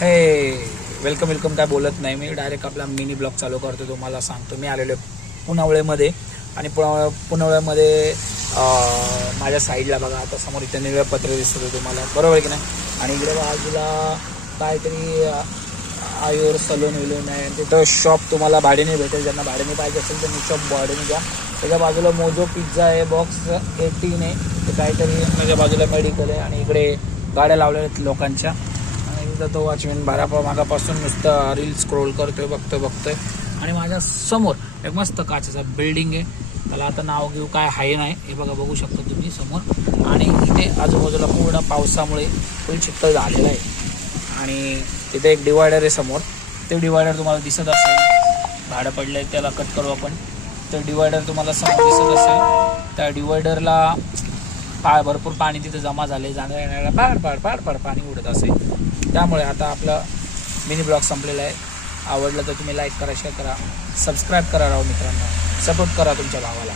हे वेलकम काय बोलत नाही मी, डायरेक्ट आपला मिनी ब्लॉग चालू करतो. तुम्हाला सांगतो मी आलेलो पुनावळेमध्ये आणि पुनावळ्यामध्ये माझ्या साईडला बघा आता समोर इथे निळं पत्र दिसतं तुम्हाला, बरोबर की नाही. आणि इकडे बाजूला काहीतरी आयुर सलून विलून आहे. तिथं शॉप तुम्हाला भाड्याने भेटेल. ज्यांना भाड्याने पाहिजे असेल तर मी शॉप भाड्याने घ्या. त्याच्या बाजूला मोजो पिझ्झा आहे, बॉक्स 18 आहे. ते काहीतरी माझ्या बाजूला मेडिकल आहे आणि इकडे गाड्या लावलेल्या आहेत लोकांच्या. आणि इथं तो वॉचमॅन मागापासून नुसतं रील स्क्रोल करतोय, बघतोय. आणि माझ्या समोर एक मस्त काचेचा बिल्डिंग आहे. त्याला आता नाव घेऊ काय आहे नाही, हे बघा बघू शकता तुम्ही समोर. आणि इथे आजूबाजूला पूर्ण पावसामुळे फुल चिखल झालेला आहे. आणि तिथे एक डिवायडर आहे समोर. ते डिवायडर तुम्हाला दिसत असेल, भाडं पडलं आहे त्याला कट करू आपण. तर डिवायडर तुम्हाला समोर दिसत असेल. त्या डिवायडरला भरपूर पाणी तिथे जमा झाले, जाण्या येण्याला पाड पाणी उडत असेल. त्यामुळे आता आपला मिनी ब्लॉग संपलेला आहे. आवडलं तर तुम्ही लाईक करा, शेअर करा, सबस्क्राईब करा. राव मित्रांनो, सपोर्ट करा तुमच्या भावाला.